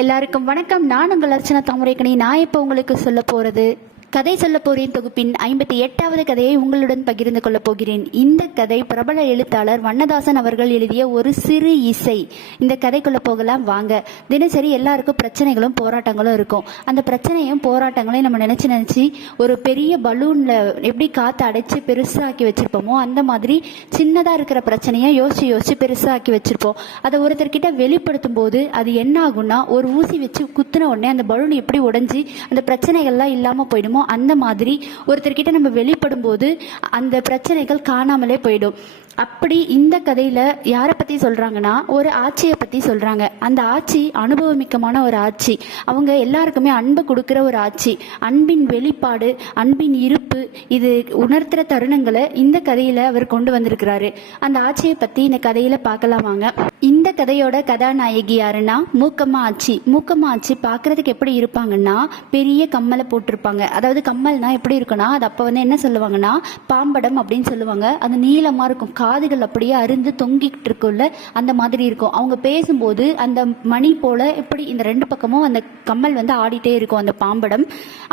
எல்லாருக்கும் வணக்கம். நான் உங்கள் அர்ச்சனா தாமரைக்கணி நான் இப்போ உங்களுக்கு சொல்ல போகிறது கதை சொல்ல போறேன் தொகுப்பின் ஐம்பத்தி எட்டாவது கதையை உங்களுடன் பகிர்ந்து கொள்ளப் போகிறேன். இந்த கதை பிரபல எழுத்தாளர் வண்ணதாசன் அவர்கள் எழுதிய ஒரு சிறு இசை. இந்த கதைக்குள்ள போகலாம் வாங்க. தினசரி எல்லாருக்கும் பிரச்சனைகளும் போராட்டங்களும் இருக்கும். அந்த பிரச்சனையும் போராட்டங்களையும் நம்ம நினைச்சு நினைச்சு ஒரு பெரிய பலூன்ல எப்படி காத்து அடைச்சு பெருசாக்கி வச்சிருப்போமோ அந்த மாதிரி சின்னதா இருக்கிற பிரச்சனையை யோசிச்சு யோசிச்சு பெருசாக்கி வச்சிருப்போம். அதை ஒருத்தர்கிட்ட வெளிப்படுத்தும் போது அது என்ன ஆகும்னா ஒரு ஊசி வச்சு குத்துன உடனே அந்த பலூன் எப்படி உடஞ்சி அந்த பிரச்சனைகள்லாம் இல்லாம போயிடுமோ அந்த மாதிரி ஒருத்தர்கிட்ட நம்ம வெளிப்படும் போது அந்த பிரச்சனைகள் காணாமலே போயிடும். அப்படி இந்த கதையில யாரை பத்தி சொல்றாங்கன்னா ஒரு ஆட்சியை பத்தி சொல்றாங்க. அந்த ஆட்சி அனுபவமிக்கமான ஒரு ஆட்சி. அவங்க எல்லாருக்குமே அன்பு கொடுக்குற ஒரு ஆட்சி. அன்பின் வெளிப்பாடு அன்பின் இருப்பு இது உணர்த்துற தருணங்களை இந்த கதையில அவர் கொண்டு வந்திருக்கிறாரு. அந்த ஆட்சியை பத்தி இந்த கதையில பார்க்கலாம் வாங்க. இந்த கதையோட கதாநாயகி யாருன்னா மூக்கம்மா ஆட்சி மூக்கம்மா ஆட்சி பார்க்கறதுக்கு எப்படி இருப்பாங்கன்னா பெரிய கம்மலை போட்டிருப்பாங்க. அதாவது கம்மல்னா எப்படி இருக்குன்னா அது அப்போ வந்து என்ன சொல்லுவாங்கன்னா பாம்படம் அப்படின்னு சொல்லுவாங்க. அது நீளமா இருக்கும். காதுகள் அப்படியே அருந்து தொங்கிக்கிட்டு இருக்கும்ல அந்த மாதிரி இருக்கும். அவங்க பேசும்போது அந்த மணி போல எப்படி இந்த ரெண்டு பக்கமும் அந்த கம்மல் வந்து ஆடிட்டே இருக்கும் அந்த பாம்படம்.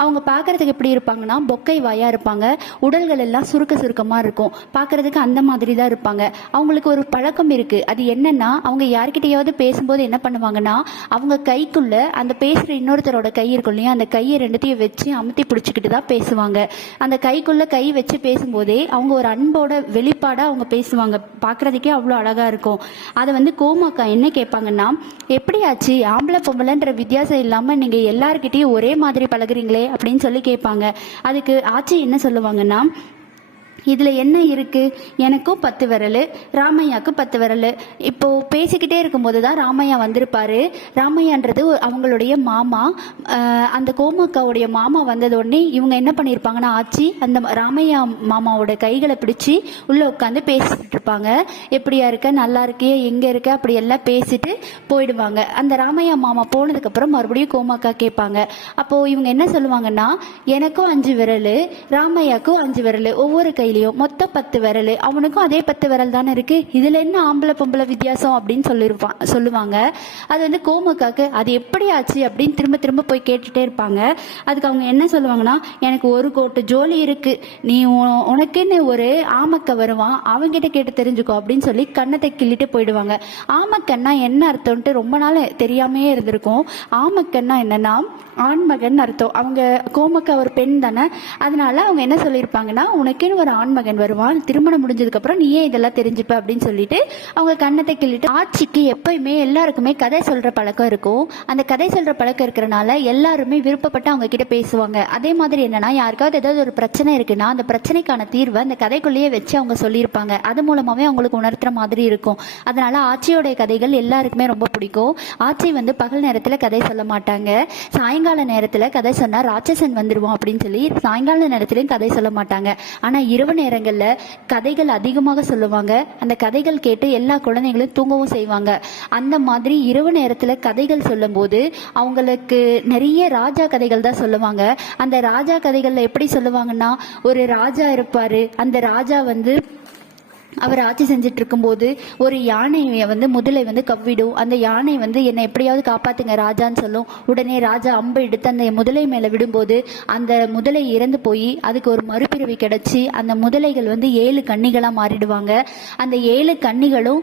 அவங்க பார்க்கறதுக்கு எப்படி இருப்பாங்கன்னா பொக்கை வாயா இருப்பாங்க. உடல்கள் எல்லாம் சுருக்க சுருக்கமா இருக்கும். பார்க்கறதுக்கு அந்த மாதிரி தான் இருப்பாங்க. அவங்களுக்கு ஒரு பழக்கம் இருக்கு. அது என்னன்னா அவங்க யார்கிட்டயாவது பேசும்போது என்ன பண்ணுவாங்கன்னா அவங்க கைக்குள்ள அந்த பேசுற இன்னொருத்தரோட கை இருக்கும் இல்லையா அந்த கையை ரெண்டுத்தையும் வச்சு அமுத்தி பிடிச்சிக்கிட்டு தான் பேசுவாங்க. அந்த கைக்குள்ள கை வச்சு பேசும்போதே அவங்க ஒரு அன்போட வெளிப்பாடா அவங்க பேசுவாங்க. பார்க்கறதுக்கே அவ்வளோ அழகாக இருக்கும். அதை வந்து கோமாக்கா என்ன கேட்பாங்கன்னா எப்படியாச்சு ஆம்பளை பொம்பளைன்ற வித்தியாசம் இல்லாமல் நீங்கள் எல்லாருக்கிட்டேயும் ஒரே மாதிரி பழகுறீங்களே? அப்படின்னு சொல்லி கேட்பாங்க. அதுக்கு ஆச்சி என்ன சொல்லுவாங்கன்னா இதில் என்ன இருக்குது எனக்கும் பத்து விரல் ராமையாவுக்கு பத்து விரல். இப்போது பேசிக்கிட்டே இருக்கும்போது தான் ராமையா வந்திருப்பார். ராமையான்றது அவங்களுடைய மாமா. அந்த கோமாக்காவுடைய மாமா வந்தது உடனே இவங்க என்ன பண்ணியிருப்பாங்கன்னா ஆச்சி அந்த ராமையா மாமாவோட கைகளை பிடிச்சி உள்ளே உட்காந்து பேசிட்டு இருப்பாங்க. எப்படியா இருக்க? நல்லா இருக்கியே? எங்கே இருக்க? அப்படி எல்லாம் பேசிட்டு போயிடுவாங்க. அந்த ராமையா மாமா போனதுக்கப்புறம் மறுபடியும் கோமாக்கா கேட்பாங்க. அப்போது இவங்க என்ன சொல்லுவாங்கன்னா எனக்கும் அஞ்சு விரல் ராமையாக்கும் அஞ்சு விரல். ஒவ்வொரு கையிலயும் மொத்தம் பத்து விரல் அவனுக்கும் அதே பத்து விரல் தானே இருக்கு? இதுல என்ன ஆம்பளை பொம்பளை வித்தியாசம் அப்படின்னு சொல்லிருப்பான் சொல்லுவாங்க. அது வந்து கோமுக்காக்கு அது எப்படி ஆச்சு அப்படின்னு திரும்ப திரும்ப போய் கேட்டுட்டே இருப்பாங்க. அதுக்கு அவங்க என்ன சொல்லுவாங்கன்னா எனக்கு ஒரு கோட்டு ஜோலி இருக்கு. நீ உ- உனக்குன்னு ஒரு ஆமக்க வருவான் அவங்கிட்ட கேட்டு தெரிஞ்சுக்கோ அப்படின்னு சொல்லி கண்ணத்தை கிள்ளிட்டு போயிடுவாங்க. ஆமக்கன்னா என்ன அர்த்தம்ட்டு ரொம்ப நாள் தெரியாமையே இருந்திருக்கும். ஆமக்கன்னா என்னன்னா ஆண்மகன் அர்த்தம். அவங்க கோமக்கா ஒரு பெண் தானே. அதனால அவங்க என்ன சொல்லியிருப்பாங்கன்னா உனக்குன்னு ஒரு ஆண்மகன் வருவான். திருமணம் முடிஞ்சதுக்கு அப்புறம் நீயே இதெல்லாம் தெரிஞ்சுப்ப அப்படின்னு சொல்லிட்டு அவங்க கண்ணத்தை கிள்ளிட்டு ஆட்சிக்கு எப்பயுமே எல்லாருக்குமே கதை சொல்ற பழக்கம் இருக்கும். அந்த கதை சொல்ற பழக்கம் இருக்கிறனால எல்லாருமே விருப்பப்பட்டு அவங்க கிட்ட பேசுவாங்க. அதே மாதிரி என்னன்னா யாருக்காவது ஏதாவது ஒரு பிரச்சனை இருக்குன்னா அந்த பிரச்சனைக்கான தீர்வை அந்த கதைக்குள்ளேயே வச்சு அவங்க சொல்லியிருப்பாங்க. அது மூலமாவே அவங்களுக்கு உணர்த்துற மாதிரி இருக்கும். அதனால ஆட்சியோடைய கதைகள் எல்லாருக்குமே ரொம்ப பிடிக்கும். ஆட்சி வந்து பகல் நேரத்துல கதை சொல்ல மாட்டாங்க. சாயங்கால நேரத்துல கதை சொன்னா ராட்சசன் வந்துருவான் அப்படின்னு சொல்லி சாயங்கால நேரத்திலையும் கதை சொல்ல மாட்டாங்க. ஆனா இரவு நேரங்களில் கதைகள் அதிகமாக சொல்லுவாங்க. அந்த கதைகள் கேட்டு எல்லா குழந்தைங்களும் தூங்கவும் செய்வாங்க. அந்த மாதிரி இரவு நேரத்தில் கதைகள் சொல்லும்போது அவங்களுக்கு நிறைய ராஜா கதைகள் தான் சொல்லுவாங்க. அந்த ராஜா கதைகளில் எப்படி சொல்லுவாங்கன்னா ஒரு ராஜா இருப்பார். அந்த ராஜா வந்து அவர் ஆட்சி செஞ்சுட்டு இருக்கும்போது ஒரு யானையை வந்து முதலை வந்து கவ்விடும். அந்த யானை வந்து என்னை எப்படியாவது காப்பாத்துங்க ராஜான்னு சொல்லும். உடனே ராஜா அம்பு எடுத்து அந்த முதலை மேல விடும்போது அந்த முதலை இறந்து போய் அதுக்கு ஒரு மறுபிறவி கிடைச்சி அந்த முதலைகள் வந்து ஏழு கன்னிகளாக மாறிடுவாங்க. அந்த ஏழு கன்னிகளும்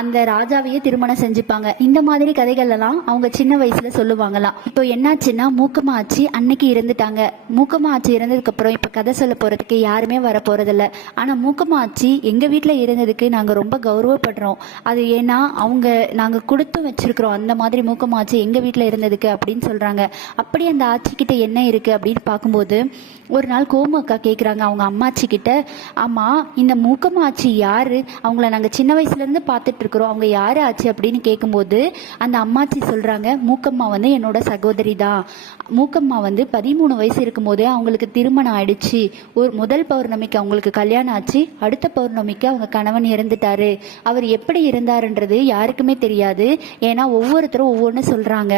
அந்த ராஜாவையே திருமணம் செஞ்சுப்பாங்க. இந்த மாதிரி கதைகள் எல்லாம் அவங்க சின்ன வயசுல சொல்லுவாங்களாம். இப்போ என்னாச்சுன்னா மூக்கமா ஆச்சு அன்னைக்கு இறந்துட்டாங்க. மூக்கமா ஆச்சு இறந்ததுக்கு அப்புறம் இப்ப கதை சொல்ல போறதுக்கு யாருமே வர போகிறதில்ல ஆனா மூக்கமா ஆச்சு எங்க வீட்டில் இருந்ததுக்கு நாங்கள் ரொம்ப கௌரவப்படுறோம். அது ஏன்னா அவங்க நாங்கள் கொடுத்து வச்சுருக்குறோம். அந்த மாதிரி மூக்கமா ஆச்சு எங்கள் வீட்டில் இருந்ததுக்கு அப்படின்னு சொல்கிறாங்க அப்படி அந்த ஆச்சிக்கிட்ட என்ன இருக்குது அப்படின்னு பார்க்கும்போது ஒரு நாள் கோமு அக்கா கேட்குறாங்க அவங்க அம்மாச்சி கிட்ட அம்மா இந்த மூக்கம்மா ஆச்சி யார்? அவங்கள நாங்கள் சின்ன வயசுலேருந்து பார்த்துட்ருக்குறோம் அவங்க யார் ஆச்சு? அப்படின்னு கேட்கும்போது அந்த அம்மாச்சி சொல்கிறாங்க மூக்கம்மா வந்து என்னோட சகோதரி தான். மூக்கம்மா வந்து பதிமூணு வயசு இருக்கும்போதே அவங்களுக்கு திருமணம் ஆயிடுச்சு. ஒரு முதல் பௌர்ணமிக்கு அவங்களுக்கு கல்யாணம் ஆச்சு. அடுத்த பௌர்ணமிக்கு ஆட்சிக்கு அவங்க கணவன் இறந்துட்டாரு. அவர் எப்படி இருந்தாருன்றது யாருக்குமே தெரியாது. ஏன்னா ஒவ்வொருத்தரும் ஒவ்வொன்று சொல்கிறாங்க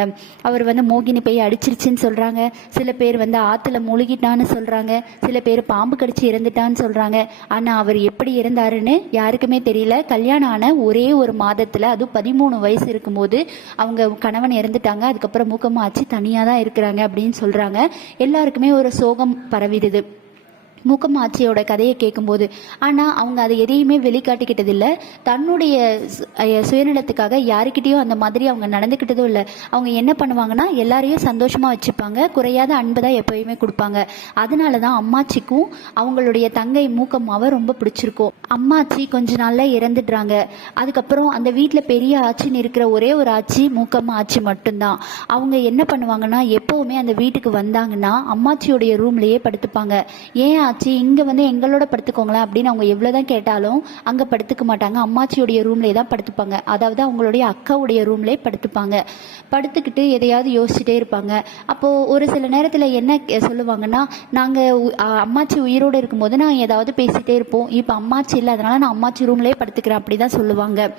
அவர் வந்து மோகினி போய் அடிச்சிருச்சுன்னு சொல்கிறாங்க சில பேர் வந்து ஆற்றுல மூழ்கிட்டான்னு சொல்கிறாங்க சில பேர் பாம்பு கடிச்சு இறந்துட்டான்னு சொல்கிறாங்க ஆனால் அவர் எப்படி இருந்தாருன்னு யாருக்குமே தெரியல. கல்யாணம் ஆன ஒரே ஒரு மாதத்தில் அதுவும் பதிமூணு வயசு இருக்கும்போது அவங்க கணவன் இறந்துட்டாங்க. அதுக்கப்புறம் மூக்கமாக ஆச்சு தனியாக தான் இருக்கிறாங்க அப்படின்னு சொல்கிறாங்க எல்லாருக்குமே ஒரு சோகம் பரவிடுது. மூக்கமாச்சியோட கதையை கேட்கும்போது ஆனால் அவங்க அதை எதையுமே வெளிக்காட்டிக்கிட்டது இல்லை தன்னுடைய சுயநலத்துக்காக யாருக்கிட்டேயும் அந்த மாதிரி அவங்க நடந்துக்கிட்டதும் இல்லை. அவங்க என்ன பண்ணுவாங்கன்னா எல்லாரையும் சந்தோஷமாக வச்சுப்பாங்க. குறையாத அன்பு தான் எப்போயுமே கொடுப்பாங்க. அதனால தான் அம்மாச்சிக்கும் அவங்களுடைய தங்கை மூக்கம்மாவை ரொம்ப பிடிச்சிருக்கும். அம்மாச்சி கொஞ்ச நாளில் இறந்துடுறாங்க. அதுக்கப்புறம் அந்த வீட்டில் பெரிய ஆச்சின்னு இருக்கிற ஒரே ஒரு ஆச்சி மூக்கம்மா ஆச்சி மட்டும்தான். அவங்க என்ன பண்ணுவாங்கன்னா எப்போவுமே அந்த வீட்டுக்கு வந்தாங்கன்னா அம்மாச்சியோடைய ரூம்லேயே படுத்துப்பாங்க. ஏன் அம்மாச்சி இங்க வந்து எங்களோட படுத்துக்கோங்களேன் அப்படின்னு அவங்க எவ்வளவுதான் கேட்டாலும் அங்க படுத்துக்க மாட்டாங்க. அம்மாச்சியுடைய ரூம்லேயே தான் படுத்துப்பாங்க. அதாவது அவங்களுடைய அக்காவுடைய ரூம்லேயே படுத்துப்பாங்க. படுத்துக்கிட்டு எதையாவது யோசிச்சுட்டே இருப்பாங்க. அப்போ ஒரு சில நேரத்துல என்ன சொல்லுவாங்கன்னா நாங்க அம்மாச்சி உயிரோடு இருக்கும்போது நான் ஏதாவது பேசிட்டே இருப்போம். இப்போ அம்மாச்சி இல்லை அதனால் நான் அம்மாச்சி ரூம்லேயே படுத்துக்கிறேன். அப்படிதான் சொல்லுவாங்க.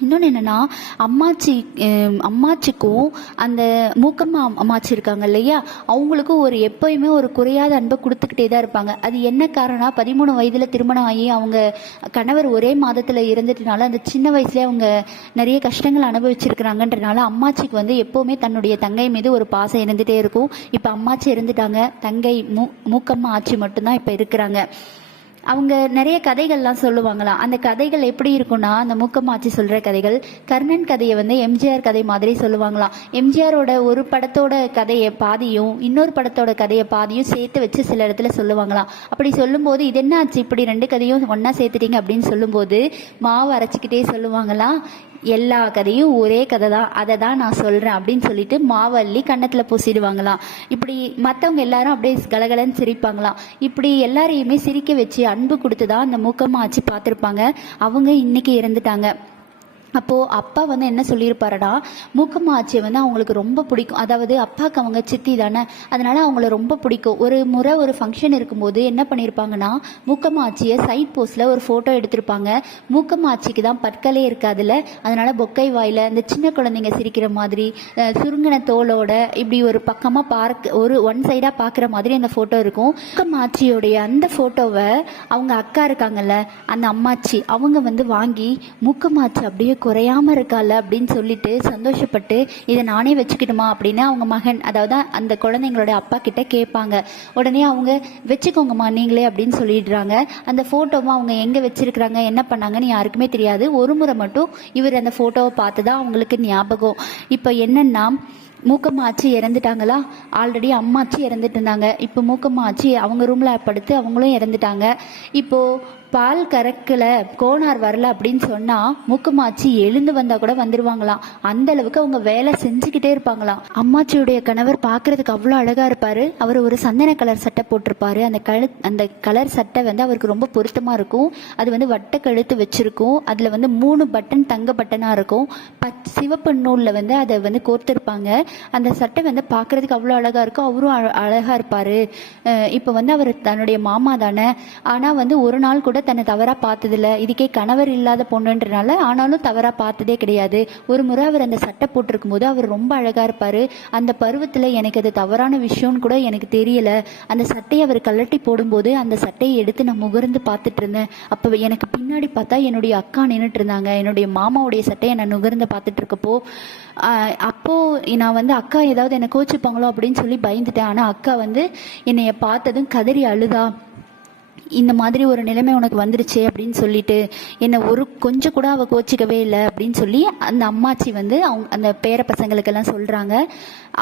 இன்னொன்று என்னன்னா அம்மாச்சி அம்மாச்சிக்கும் அந்த மூக்கம்மா அம்- அம்மாச்சி இருக்காங்க இல்லையா? அவங்களுக்கும் ஒரு எப்போயுமே ஒரு குறையாத அன்பை கொடுத்துக்கிட்டே தான் இருப்பாங்க. அது என்ன காரணம் பதிமூணு வயதில் திருமணம் ஆகி அவங்க கணவர் ஒரே மாதத்தில் இருந்துட்டனால அந்த சின்ன வயசுலேயே அவங்க நிறைய கஷ்டங்கள் அனுபவிச்சிருக்கிறாங்கன்றனால அம்மாச்சிக்கு வந்து எப்போவுமே தன்னுடைய தங்கை மீது ஒரு பாசம் இருந்துகிட்டே இருக்கும். இப்போ அம்மாச்சி இருந்துட்டாங்க தங்கை மூ மூக்கம்மா ஆச்சி மட்டும்தான் இப்போ இருக்கிறாங்க. அவங்க நிறைய கதைகள்லாம் சொல்லுவாங்களாம். அந்த கதைகள் எப்படி இருக்கும்னா அந்த மூக்கமாச்சி சொல்ற கதைகள் கர்ணன் கதையை வந்து எம்ஜிஆர் கதை மாதிரி சொல்லுவாங்களாம். எம்ஜிஆரோட ஒரு படத்தோட கதையை பாதியும் இன்னொரு படத்தோட கதையை பாதியும் சேர்த்து வச்சு சில இடத்துல சொல்லுவாங்களாம். அப்படி சொல்லும்போது இது என்ன ஆச்சு இப்படி ரெண்டு கதையும் ஒன்றா சேர்த்துட்டீங்க? அப்படின்னு சொல்லும்போது மாவு அரைச்சிக்கிட்டே சொல்லுவாங்களாம். எல்லா கதையும் ஒரே கதை தான் அதை தான் நான் சொல்கிறேன் அப்படின்னு சொல்லிட்டு மாவள்ளி கன்னத்தில் பூசிடுவாங்களாம். இப்படி மற்றவங்க எல்லாரும் அப்படியே கலகலன்னு சிரிப்பாங்களாம். இப்படி எல்லாரையுமே சிரிக்க வச்சு அன்பு கொடுத்து தான் அந்த மூக்கம்மா ஆச்சு பார்த்துருப்பாங்க. அவங்க இன்னைக்கு இறந்துட்டாங்க. அப்போது அப்பா வந்து என்ன சொல்லியிருப்பாருடா மூக்கம்மா ஆச்சியை வந்து அவங்களுக்கு ரொம்ப பிடிக்கும். அதாவது அப்பாவுக்கு அவங்க சித்தி தானே அதனால் அவங்கள ரொம்ப பிடிக்கும். ஒரு முறை ஒரு ஃபங்க்ஷன் இருக்கும்போது என்ன பண்ணியிருப்பாங்கன்னா மூக்கம்மா ஆச்சியை சைட் போஸ்டில் ஒரு ஃபோட்டோ எடுத்திருப்பாங்க. மூக்கம்மா ஆச்சிக்கு தான் பற்களே இருக்காதுல்ல அதனால் பொக்கை வாயில் இந்த சின்ன குழந்தைங்க சிரிக்கிற மாதிரி சுருங்கின தோலோட இப்படி ஒரு பக்கமாக பார்க்க ஒரு ஒன் சைடாக பார்க்குற மாதிரி அந்த ஃபோட்டோ இருக்கும். மூக்கம்மா ஆச்சியோடைய அந்த ஃபோட்டோவை அவங்க அக்கா இருக்காங்கல்ல அந்த அம்மாச்சி அவங்க வந்து வாங்கி மூக்கம்மாச்சி அப்படியே குறையாம இருக்கால அப்படின்னு சொல்லிட்டு சந்தோஷப்பட்டு இதை நானே வச்சுக்கிட்டுமா அப்படின்னு அவங்க மகன் அதாவது அந்த குழந்தைங்களோட அப்பா கிட்ட கேட்பாங்க. உடனே அவங்க வச்சுக்கோங்கம்மா நீங்களே அப்படின்னு சொல்லிடுறாங்க. அந்த ஃபோட்டோவை அவங்க எங்கே வச்சிருக்கிறாங்க என்ன பண்ணாங்கன்னு யாருக்குமே தெரியாது. ஒரு முறை மட்டும் இவர் அந்த ஃபோட்டோவை பார்த்து தான் அவங்களுக்கு ஞாபகம். இப்போ என்னன்னா மூக்கம்மாச்சி இறந்துட்டாங்களா? ஆல்ரெடி அம்மாச்சி இறந்துட்டு இருந்தாங்க. இப்போ மூக்கம்மாச்சி அவங்க ரூமில் படுத்து அவங்களும் இறந்துட்டாங்க. இப்போது பால் கறக்கல கோனார் வரல அப்படின்னு சொன்னா மூக்குமாச்சி எழுந்து வந்தா கூட வந்துருவாங்களாம். அந்த அளவுக்கு அவங்க வேலை செஞ்சுக்கிட்டே இருப்பாங்களாம். அம்மாச்சியுடைய கணவர் பாக்குறதுக்கு அவ்வளோ அழகா இருப்பாரு. அவர் ஒரு சந்தன கலர் சட்டை போட்டிருப்பாரு. அந்த கழு அந்த கலர் சட்டை வந்து அவருக்கு ரொம்ப பொருத்தமா இருக்கும். அது வந்து வட்ட கழுத்து வச்சிருக்கும். அதுல வந்து மூணு பட்டன் தங்க பட்டனா இருக்கும். பச் சிவப்பு நூல்ல வந்து அதை வந்து கோர்த்திருப்பாங்க. அந்த சட்டை வந்து பாக்குறதுக்கு அவ்வளோ அழகா இருக்கும். அவரும் அழ- அழகா இருப்பாரு. இப்போ வந்து அவர் தன்னுடைய மாமா தானே. ஆனா வந்து ஒரு நாள் கூட தன்னை தவறா பார்த்ததில்ல. இதுக்கே கணவர் இல்லாத பொண்ணுன்றனால ஆனாலும் தவறா பார்த்ததே கிடையாது. ஒரு முறை அவர் அந்த சட்டை போட்டிருக்கும் போது அவர் ரொம்ப அழகா இருப்பாரு. அந்த பருவத்துல எனக்கு அது தவறான விஷயம்னு கூட எனக்கு தெரியல. அந்த சட்டையை அவர் கழட்டி போடும்போது அந்த சட்டையை எடுத்து நான் முகர்ந்து பார்த்துட்டு இருந்தேன். அப்ப எனக்கு பின்னாடி பார்த்தா என்னுடைய அக்கா நின்னுட்டு இருந்தாங்க. என்னுடைய மாமாவுடைய சட்டையை நான் நுகர்ந்து பார்த்துட்டு இருக்கப்போ அப்போ நான் வந்து அக்கா ஏதாவது என்னை கோச்சிப்பாங்களோ? அப்படின்னு சொல்லி பயந்துட்டேன். ஆனா அக்கா வந்து என்னைய பார்த்ததும் கதறி அழுதா. இந்த மாதிரி ஒரு நிலைமை உனக்கு வந்துருச்சு அப்படின்னு சொல்லிட்டு என்னை ஒரு கொஞ்சம் கூட அவ கோச்சிக்கவே இல்லை அப்படின்னு சொல்லி அந்த அம்மாச்சி வந்து அவங்க அந்த பேர பசங்களுக்கெல்லாம் சொல்கிறாங்க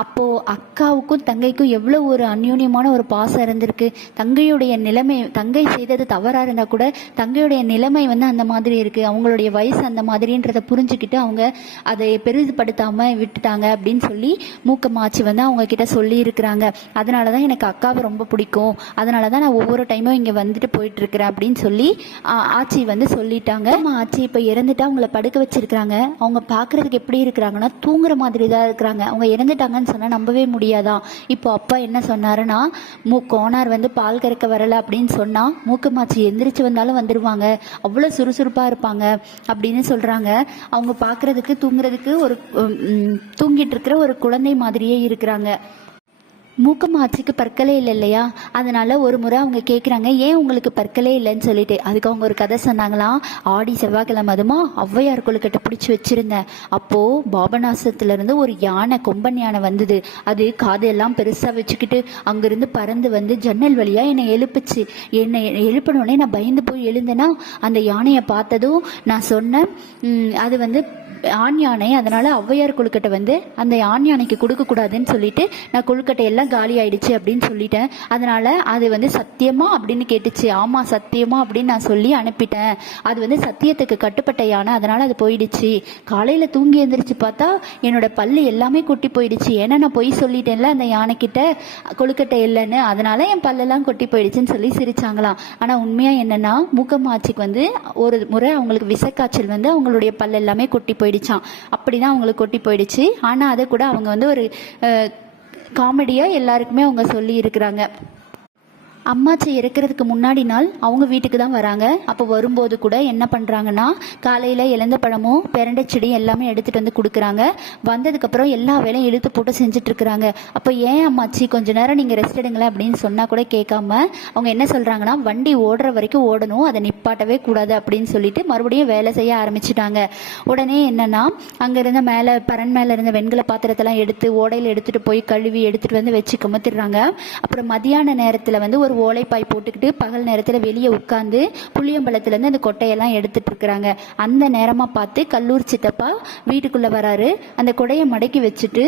அப்போது அக்காவுக்கும் தங்கைக்கும் எவ்வளோ ஒரு அந்யூன்யமான ஒரு பாசம் இருந்திருக்கு. தங்கையுடைய நிலைமை தங்கை செய்தது தவறாக இருந்தால் கூட தங்கையுடைய நிலைமை வந்து அந்த மாதிரி இருக்குது அவங்களுடைய வயசு அந்த மாதிரின்றத புரிஞ்சுக்கிட்டு அவங்க அதை பெரிதுபடுத்தாமல் விட்டுட்டாங்க அப்படின்னு சொல்லி மூக்கமாச்சி வந்து அவங்க கிட்ட சொல்லியிருக்கிறாங்க. அதனால தான் எனக்கு அக்காவை ரொம்ப பிடிக்கும். அதனால தான் நான் ஒவ்வொரு டைமும் இங்கே வந்துட்டு போயிட்டுருக்கிறேன் அப்படின்னு சொல்லி ஆச்சி வந்து சொல்லிட்டாங்க. ஆச்சி இப்போ இறந்துட்டு அவங்கள படுக்க வச்சிருக்கிறாங்க. அவங்க பார்க்குறதுக்கு எப்படி இருக்கிறாங்கன்னா தூங்குற மாதிரி தான் இருக்கிறாங்க. அவங்க இறந்துட்டாங்க வராங்கன்னு சொன்னால் நம்பவே முடியாதான் இப்போ அப்பா என்ன சொன்னாருன்னா மூ கோனார் வந்து பால் கறக்க வரல அப்படின்னு சொன்னால் மூக்கமாச்சி எந்திரிச்சு வந்தாலும் வந்துடுவாங்க அவ்வளோ சுறுசுறுப்பாக இருப்பாங்க அப்படின்னு சொல்கிறாங்க அவங்க பார்க்குறதுக்கு தூங்குறதுக்கு ஒரு தூங்கிட்டு இருக்கிற ஒரு குழந்தை மாதிரியே இருக்கிறாங்க. மூக்கமாச்சிக்கு பற்களே இல்லை இல்லையா? அதனால ஒரு முறை அவங்க கேட்குறாங்க ஏன் உங்களுக்கு பற்களே இல்லைன்னு சொல்லிட்டு? அதுக்கு அவங்க ஒரு கதை சொன்னாங்களாம். ஆடி செவ்வாய்க்கிழமை அதுமா ஔவையார் கொழுக்கட்டை பிடிச்சி வச்சிருந்தேன். அப்போது பாபநாசத்துலேருந்து ஒரு யானை கொம்பன் யானை வந்தது. அது காதையெல்லாம் பெருசாக வச்சுக்கிட்டு அங்கேருந்து பறந்து வந்து ஜன்னல் வழியாக என்னை எழுப்புச்சு. என்னை எழுப்பினோடனே நான் பயந்து போய் எழுந்தேன்னா அந்த யானையை பார்த்ததும் நான் சொன்னேன் அது வந்து ஆண் யானை அதனால ஔவையார் கொழுக்கட்டை வந்து அந்த ஆண் யானைக்கு கொடுக்கக்கூடாதுன்னு சொல்லிட்டு நான் கொழுக்கட்டை எல்லாம் காலி ஆயிடுச்சு அப்படின்னு சொல்லிட்டேன். அதனால அது வந்து சத்தியமா அப்படின்னு கேட்டுச்சு. ஆமா சத்தியமா அப்படின்னு நான் சொல்லி அனுப்பிட்டேன். அது வந்து சத்தியத்துக்கு கட்டுப்பட்ட யானை அதனால அது போயிடுச்சு. காலையில தூங்கி எழுந்திரிச்சு பார்த்தா என்னோட பல்லு எல்லாமே கொட்டி போயிடுச்சு. ஏன்னா நான் பொய் சொல்லிட்டேன்ல அந்த யானைக்கிட்ட கொழுக்கட்டை இல்லைன்னு அதனால என் பல்லெல்லாம் கொட்டி போயிடுச்சுன்னு சொல்லி சிரிச்சாங்களாம். ஆனா உண்மையா என்னன்னா மூக்கம்மாச்சிக்கு வந்து ஒரு முறை அவங்களுக்கு விஷக்காய்ச்சல் வந்து அவங்களுடைய பல்லு எல்லாமே கொட்டி போயிடுச்சாம். அப்படிதான் அவங்களுக்கு கொட்டி போயிடுச்சு. ஆனால் அதை கூட அவங்க வந்து ஒரு காமெடியாக எல்லாருக்குமே அவங்க சொல்லி இருக்கிறாங்க. அம்மாச்சி இறக்கிறதுக்கு முன்னாடி நாள் அவங்க வீட்டுக்கு தான் வராங்க. அப்போ வரும்போது கூட என்ன பண்ணுறாங்கன்னா காலையில் இழந்த பழமும் பெரண்டை செடி எல்லாமே எடுத்துகிட்டு வந்து கொடுக்குறாங்க. வந்ததுக்கப்புறம் எல்லா வேலையும் இழுத்து போட்டு செஞ்சிட்ருக்குறாங்க. அப்போ ஏன் அம்மாச்சி கொஞ்சம் நேரம் நீங்கள் ரெஸ்ட் எடுங்களேன் அப்படின்னு சொன்னால் கூட கேட்காம அவங்க என்ன சொல்கிறாங்கன்னா வண்டி ஓடுற வரைக்கும் ஓடணும் அதை நிப்பாட்டவே கூடாது அப்படின்னு சொல்லிட்டு மறுபடியும் வேலை செய்ய ஆரம்பிச்சிட்டாங்க. உடனே என்னன்னா அங்கேருந்து மேலே பரன் மேலே இருந்த வெண்கல பாத்திரத்தெல்லாம் எடுத்து ஓடையில் எடுத்துகிட்டு போய் கழுவி எடுத்துகிட்டு வந்து வச்சு கமுத்திடுறாங்க. அப்புறம் மதியான நேரத்தில் வந்து ஒரு ஓலைப்பாய் போட்டுக்கிட்டு பகல் நேரத்தில் வெளியே உட்காந்து புளியம்பழத்துலேருந்து அந்த கொட்டையெல்லாம் எடுத்துட்டு இருக்கிறாங்க. அந்த நேரமாக பார்த்து கல்லூர் சித்தப்பா வீட்டுக்குள்ளே வராரு. அந்த கொடையை மடக்கி வச்சுட்டு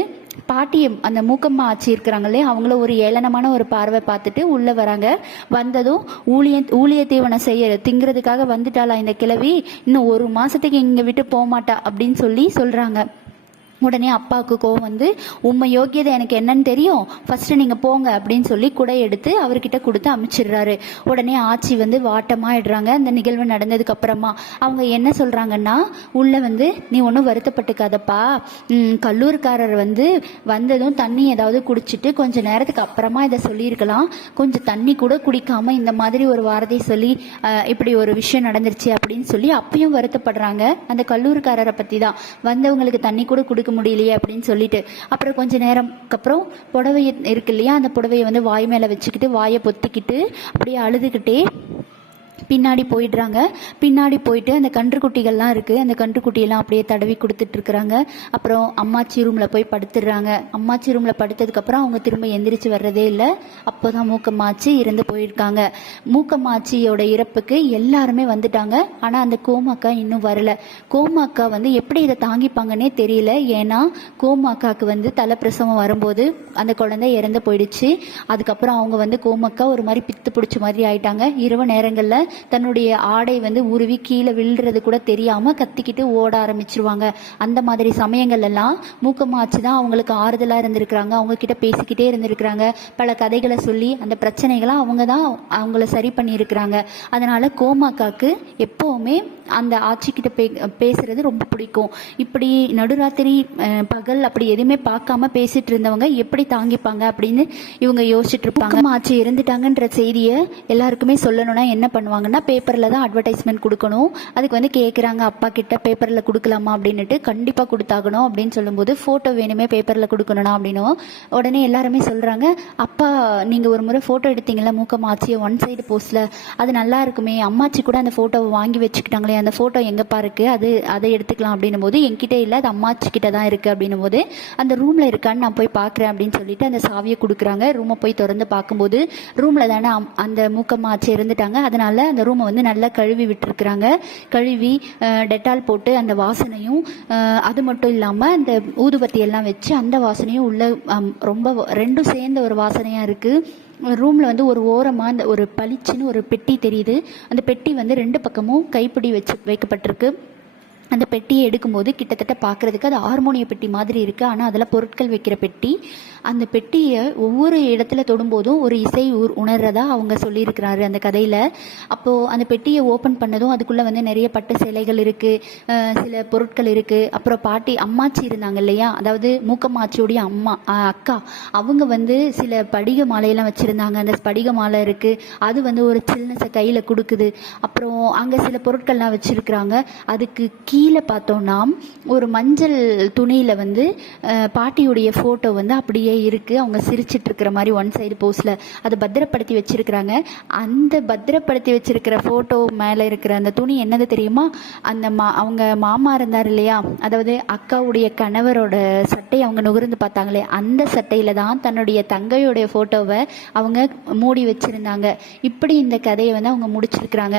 பாட்டியம் அந்த மூக்கம்மா ஆச்சி இருக்கிறாங்களே அவங்கள ஒரு ஏளனமான ஒரு பார்வை பார்த்துட்டு உள்ளே வராங்க. வந்ததும் ஊழிய ஊழிய தீவனம் செய்ய திங்கிறதுக்காக வந்துட்டாளா இந்த கிழவி? இன்னும் ஒரு மாதத்துக்கு இங்கே விட்டு போக மாட்டா அப்படின்னு சொல்லி சொல்கிறாங்க உடனே அப்பாவுக்கு கோவம் வந்து உண்மை யோக்கியதை எனக்கு என்னன்னு தெரியும்? ஃபர்ஸ்ட் நீங்க போங்க அப்படின்னு சொல்லி குடை எடுத்து அவர்கிட்ட கொடுத்து அமைச்சிடுறாரு. உடனே ஆட்சி வந்து வாட்டமாயிடுறாங்க. அந்த நிகழ்வு நடந்ததுக்கு அப்புறமா அவங்க என்ன சொல்றாங்கன்னா உள்ள வந்து நீ ஒன்றும் வருத்தப்பட்டுக்காதப்பா. கல்லூரிக்காரர் வந்து வந்ததும் தண்ணி ஏதாவது குடிச்சிட்டு கொஞ்ச நேரத்துக்கு அப்புறமா இதை சொல்லியிருக்கலாம். கொஞ்சம் தண்ணி கூட குடிக்காம இந்த மாதிரி ஒரு வாரத்தை சொல்லி இப்படி ஒரு விஷயம் நடந்துருச்சு அப்படின்னு சொல்லி அப்பயும் வருத்தப்படுறாங்க. அந்த கல்லூரிக்காரரை பத்தி தான் வந்தவங்களுக்கு தண்ணி கூட கொடுக்க முடியலையே அப்படின்னு சொல்லிட்டு அப்புறம் கொஞ்ச நேரம்க்கு அப்புறம் புடவை இருக்கு இல்லையா அந்த புடவையை வந்து வாய் மேலே வச்சுக்கிட்டு வாயை பொத்திக்கிட்டு அப்படியே அழுதுகிட்டே பின்னாடி போயிடுறாங்க. பின்னாடி போயிட்டு அந்த கன்றுக்குட்டிகள்லாம் இருக்குது அந்த கன்றுக்குட்டியெல்லாம் அப்படியே தடவி கொடுத்துட்ருக்குறாங்க. அப்புறம் அம்மாச்சி ரூமில் போய் படுத்துடுறாங்க. அம்மாச்சி ரூமில் படுத்ததுக்கப்புறம் அவங்க திரும்ப எந்திரிச்சு வர்றதே இல்லை. அப்போ தான் மூக்கம்மாச்சி இறந்து போயிருக்காங்க. மூக்கம்மாச்சியோட இறப்புக்கு எல்லாருமே வந்துட்டாங்க. ஆனால் அந்த கோமாக்கா இன்னும் வரல. கோமாக்கா வந்து எப்படி இதை தாங்கிப்பாங்கன்னே தெரியல. ஏன்னா கோமாக்காக்கு வந்து தலைப்பிரசவம் வரும்போது அந்த குழந்தை இறந்து போயிடுச்சு. அதுக்கப்புறம் அவங்க வந்து கோமாக்கா ஒரு மாதிரி பித்து பிடிச்ச மாதிரி ஆயிட்டாங்க. இரவு நேரங்களில் தன்னுடைய ஆடை வந்து உருவி கீழே விழுறது கூட தெரியாம கத்திக்கிட்டு ஓட ஆரம்பிச்சிருவாங்க. அந்த மாதிரி சமயங்கள் எல்லாம் மூக்கமாச்சு தான் அவங்களுக்கு ஆறுதலா இருந்திருக்கிறாங்க. அவங்க கிட்ட பேசிக்கிட்டே இருந்திருக்கிறாங்க. பல கதைகளை சொல்லி அந்த பிரச்சனைகளை அவங்க தான் அவங்கள சரி பண்ணியிருக்கிறாங்க. அதனால கோமாக்காக்கு எப்பவுமே அந்த ஆட்சிக்கிட்ட பே பேசுறது ரொம்ப பிடிக்கும். இப்படி நடுராத்திரி பகல் அப்படி எதுவுமே பார்க்காம பேசிட்டு இருந்தவங்க எப்படி தாங்கிப்பாங்க அப்படின்னு இவங்க யோசிச்சுட்டு இருப்பாங்க. ஆட்சி இறந்துட்டாங்கன்ற செய்தியை எல்லாருக்குமே சொல்லணும்னா என்ன பண்ணுவாங்க? பண்ணுவாங்கன்னா பேப்பரில் தான் அட்வர்டைஸ்மெண்ட் கொடுக்கணும். அதுக்கு வந்து கேட்குறாங்க அப்பா கிட்ட பேப்பரில் கொடுக்கலாமா? அப்படின்னுட்டு கண்டிப்பாக கொடுத்தாகணும் அப்படின்னு சொல்லும்போது ஃபோட்டோ வேணுமே பேப்பரில் கொடுக்கணும்னா? அப்படின்னும் உடனே எல்லாருமே சொல்கிறாங்க அப்பா நீங்கள் ஒரு முறை ஃபோட்டோ எடுத்தீங்களா மூக்கம்மாச்சியை ஒன் சைடு போஸ்டில் அது நல்லா இருக்குமே. அம்மாச்சி கூட அந்த ஃபோட்டோவை வாங்கி வச்சுக்கிட்டாங்களே அந்த ஃபோட்டோ எங்கப்பா இருக்குது அது அதை எடுத்துக்கலாம். அப்படின்னும் போது என்கிட்ட இல்லை அது அம்மாச்சி கிட்ட தான் இருக்குது அப்படின்னும் போது அந்த ரூமில் இருக்கான்னு நான் போய் பார்க்குறேன் அப்படின்னு சொல்லிட்டு அந்த சாவியை கொடுக்குறாங்க. ரூமை போய் திறந்து பார்க்கும்போது ரூமில் தானே அம்- அந்த மூக்கம்மாச்சி இருந்துட்டாங்க. அதனால அந்த ரூமை வந்து நல்லா கழுவி விட்டுருக்குறாங்க. கழுவி டெட்டால் போட்டு அந்த வாசனையும் அது மட்டும் இல்லாமல் அந்த ஊதுபத்தி எல்லாம் வச்சு அந்த வாசனையும் உள்ள ரொம்ப ரெண்டும் சேர்ந்த ஒரு வாசனையாக இருக்குது ரூமில் வந்து ஒரு ஓரமாக அந்த ஒரு பளிச்சுன்னு ஒரு பெட்டி தெரியுது. அந்த பெட்டி வந்து ரெண்டு பக்கமும் கைப்பிடி வச்சு வைக்கப்பட்டிருக்கு. அந்த பெட்டியை எடுக்கும்போது கிட்டத்தட்ட பார்க்குறதுக்கு அது ஹார்மோனிய பெட்டி மாதிரி இருக்குது ஆனால் அதில் பொருட்கள் வைக்கிற பெட்டி அந்த பெட்டியை ஒவ்வொரு இடத்துல தொடும்போதும் ஒரு இசை உணர்றதா அவங்க சொல்லியிருக்கிறாரு அந்த கதையில். அப்போது அந்த பெட்டியை ஓப்பன் பண்ணதும் அதுக்குள்ளே வந்து நிறைய பட்டு சேலைகள் இருக்குது சில பொருட்கள் இருக்குது அப்புறம் பாட்டி அம்மாச்சி இருந்தாங்க இல்லையா? அதாவது மூக்கம்மாச்சியோடைய அம்மா அக்கா. அவங்க வந்து சில படிக மாலையெல்லாம் வச்சுருந்தாங்க. அந்த படிக மாலை இருக்குது அது வந்து ஒரு சில்னஸை கையில் கொடுக்குது. அப்புறம் அங்கே சில பொருட்கள்லாம் வச்சுருக்குறாங்க. அதுக்கு கீழே பார்த்தோன்னா ஒரு மஞ்சள் துணியில் வந்து பாட்டியுடைய ஃபோட்டோ வந்து அப்படியே இருக்குது அவங்க சிரிச்சிட்டு இருக்கிற மாதிரி ஒன் சைடு போஸில் அதை பத்திரப்படுத்தி வச்சிருக்கிறாங்க. அந்த பத்திரப்படுத்தி வச்சுருக்கிற ஃபோட்டோ மேலே இருக்கிற அந்த துணி என்னது தெரியுமா? அந்த மா அவங்க மாமா இருந்தார் இல்லையா? அதாவது அக்காவுடைய கணவரோட சட்டை அவங்க நுகர்ந்து பார்த்தாங்களே அந்த சட்டையில் தான் தன்னுடைய தங்கையுடைய ஃபோட்டோவை அவங்க மூடி வச்சுருந்தாங்க. இப்படி இந்த கதையை வந்து அவங்க முடிச்சிருக்கிறாங்க.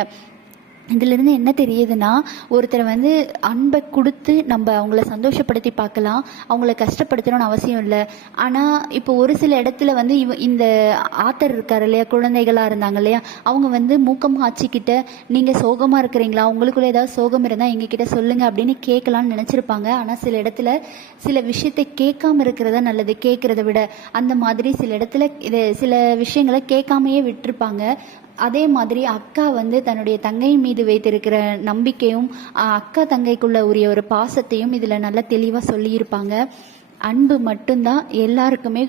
இதிலிருந்து என்ன தெரியுதுன்னா ஒருத்தரை வந்து அன்பை கொடுத்து நம்ம அவங்கள சந்தோஷப்படுத்தி பார்க்கலாம். அவங்கள கஷ்டப்படுத்தணும்னு அவசியம் இல்லை. ஆனால் இப்போ ஒரு சில இடத்துல வந்து இவ இந்த ஆத்தர் இருக்கார் இல்லையா குழந்தைகளாக இருந்தாங்க இல்லையா அவங்க வந்து மூக்கம் ஆச்சிக்கிட்ட நீங்கள் சோகமாக இருக்கிறீங்களா? உங்களுக்குள்ளே ஏதாவது சோகம் இருந்தால் எங்ககிட்ட சொல்லுங்கள் அப்படின்னு கேட்கலான்னு நினச்சிருப்பாங்க. ஆனால் சில இடத்துல சில விஷயத்தை கேட்காம இருக்கிறத நல்லது. கேட்குறத விட அந்த மாதிரி சில இடத்துல இது சில விஷயங்களை கேட்காமையே விட்டுருப்பாங்க. அதே மாதிரி அக்கா வந்து தன்னுடைய தங்கை மீது வைத்திருக்கிற நம்பிக்கையும் அக்கா தங்கைக்குள்ள உரிய ஒரு பாசத்தையும் இதில் நல்லா தெளிவாக சொல்லியிருப்பாங்க. அன்பு மட்டும்தான் எல்லாருக்குமே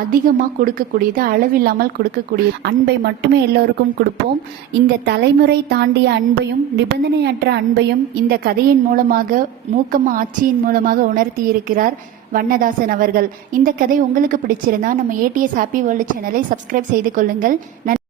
அதிகமாக கொடுக்கக்கூடியது அளவில்லாமல் கொடுக்கக்கூடியது. அன்பை மட்டுமே எல்லோருக்கும் கொடுப்போம். இந்த தலைமுறை தாண்டிய அன்பையும் நிபந்தனையற்ற அன்பையும் இந்த கதையின் மூலமாக மூக்கம்மா ஆட்சியின் மூலமாக உணர்த்தி இருக்கிறார் வண்ணதாசன் அவர்கள். இந்த கதை உங்களுக்கு பிடிச்சிருந்தா நம்ம ஏடிஎஸ் ஹாப்பி வேர்ல்டு சேனலை சப்ஸ்கிரைப் செய்து கொள்ளுங்கள். நன்றி.